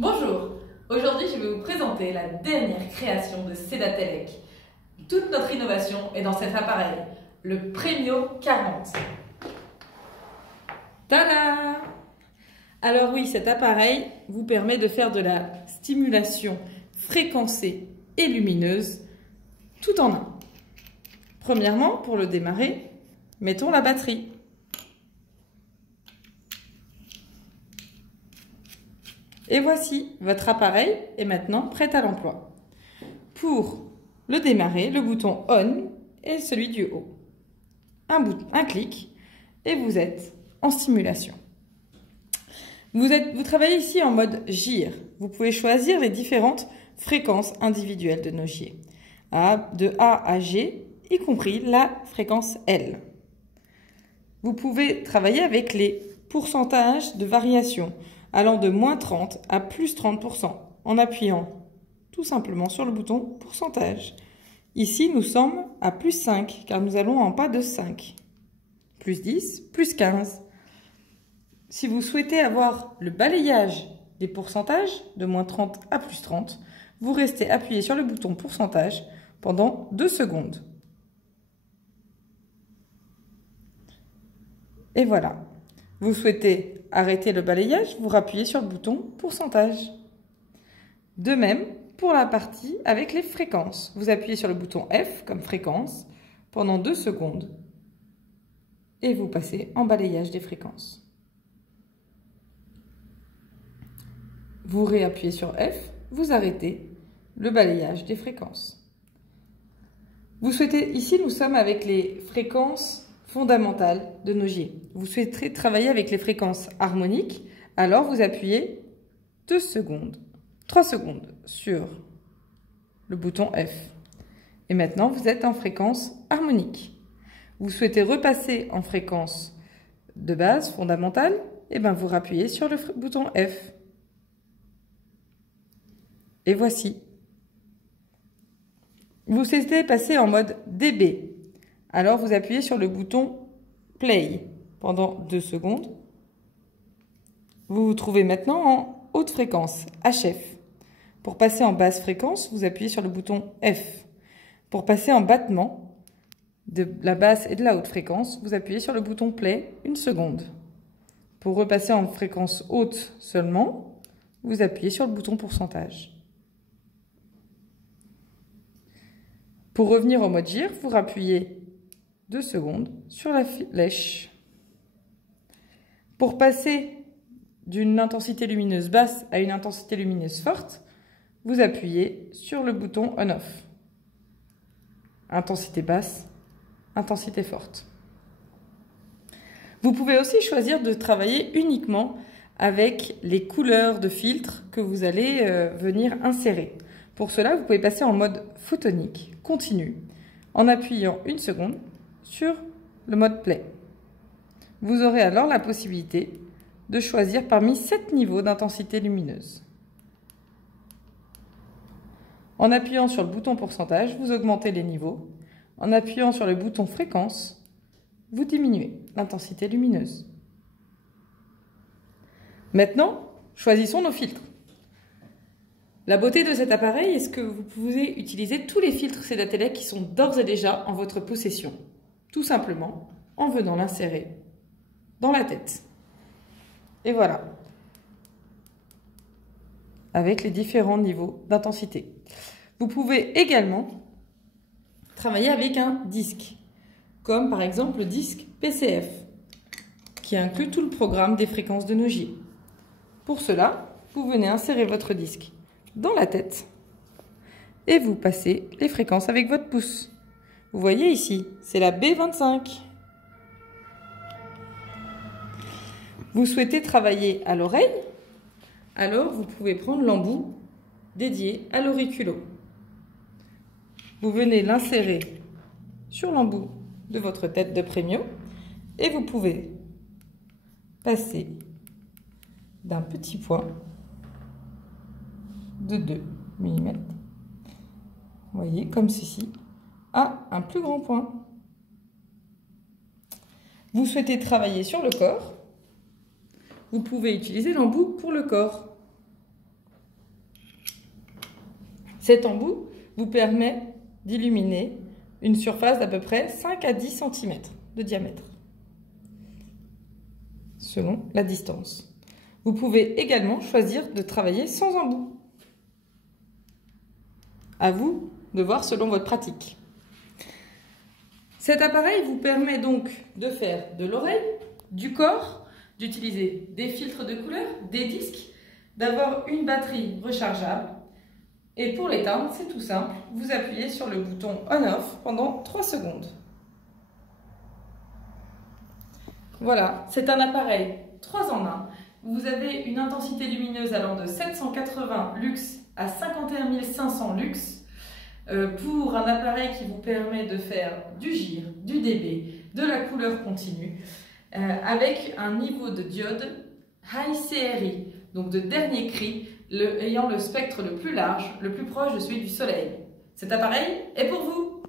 Bonjour, aujourd'hui je vais vous présenter la dernière création de Sedatelec. Toute notre innovation est dans cet appareil, le Premio 40. Tada! Alors oui, cet appareil vous permet de faire de la stimulation fréquencée et lumineuse tout en un. Premièrement, pour le démarrer, mettons la batterie. Et voici, votre appareil est maintenant prêt à l'emploi. Pour le démarrer, le bouton ON est celui du haut. Un clic et vous êtes en stimulation. Vous travaillez ici en mode gyre. Vous pouvez choisir les différentes fréquences individuelles de nos gyrés. De A à G, y compris la fréquence L. Vous pouvez travailler avec les pourcentages de variation allant de moins 30 à plus 30% en appuyant tout simplement sur le bouton pourcentage. Ici, nous sommes à plus 5 car nous allons en bas de 5. Plus 10, plus 15. Si vous souhaitez avoir le balayage des pourcentages de moins 30 à plus 30, vous restez appuyé sur le bouton pourcentage pendant 2 secondes. Et voilà. Vous souhaitez arrêter le balayage, vous rappuyez sur le bouton pourcentage. De même, pour la partie avec les fréquences, vous appuyez sur le bouton F comme fréquence pendant 2 secondes et vous passez en balayage des fréquences. Vous réappuyez sur F, vous arrêtez le balayage des fréquences. Vous souhaitez, ici nous sommes avec les fréquences fondamentales de nos gyrés. Vous souhaiterez travailler avec les fréquences harmoniques, alors vous appuyez 3 secondes sur le bouton F. Et maintenant, vous êtes en fréquence harmonique. Vous souhaitez repasser en fréquence de base fondamentale, et bien vous rappuyez sur le bouton F. Et voici. Vous souhaitez passer en mode dB. Alors, vous appuyez sur le bouton Play pendant 2 secondes. Vous vous trouvez maintenant en haute fréquence, HF. Pour passer en basse fréquence, vous appuyez sur le bouton F. Pour passer en battement de la basse et de la haute fréquence, vous appuyez sur le bouton Play 1 seconde. Pour repasser en fréquence haute seulement, vous appuyez sur le bouton pourcentage. Pour revenir au mode gyre, vous rappuyez 2 secondes sur la flèche. Pour passer d'une intensité lumineuse basse à une intensité lumineuse forte, vous appuyez sur le bouton On-Off. Intensité basse, intensité forte. Vous pouvez aussi choisir de travailler uniquement avec les couleurs de filtres que vous allez venir insérer. Pour cela, vous pouvez passer en mode photonique continu en appuyant 1 seconde sur le mode Play. Vous aurez alors la possibilité de choisir parmi 7 niveaux d'intensité lumineuse. En appuyant sur le bouton pourcentage, vous augmentez les niveaux. En appuyant sur le bouton fréquence, vous diminuez l'intensité lumineuse. Maintenant, choisissons nos filtres. La beauté de cet appareil est que vous pouvez utiliser tous les filtres Sedatelec qui sont d'ores et déjà en votre possession. Tout simplement en venant l'insérer dans la tête. Et voilà. Avec les différents niveaux d'intensité. Vous pouvez également travailler avec un disque, comme par exemple le disque PCF, qui inclut tout le programme des fréquences de nos gyrés. Pour cela, vous venez insérer votre disque dans la tête et vous passez les fréquences avec votre pouce. Vous voyez ici, c'est la B25. Vous souhaitez travailler à l'oreille? Alors vous pouvez prendre l'embout dédié à l'auriculo. Vous venez l'insérer sur l'embout de votre tête de Premio et vous pouvez passer d'un petit point de 2 mm, vous voyez, comme ceci, à un plus grand point. Vous souhaitez travailler sur le corps, vous pouvez utiliser l'embout pour le corps. Cet embout vous permet d'illuminer une surface d'à peu près 5 à 10 cm de diamètre, selon la distance. Vous pouvez également choisir de travailler sans embout. À vous de voir selon votre pratique. Cet appareil vous permet donc de faire de l'oreille, du corps, d'utiliser des filtres de couleur, des disques, d'avoir une batterie rechargeable. Et pour l'éteindre, c'est tout simple, vous appuyez sur le bouton on-off pendant 3 secondes. Voilà, c'est un appareil 3 en 1. Vous avez une intensité lumineuse allant de 780 lux à 51 500 lux pour un appareil qui vous permet de faire du gire, du dB, de la couleur continue avec un niveau de diode High CRI, donc de dernier cri, ayant le spectre le plus large, le plus proche de celui du Soleil. Cet appareil est pour vous!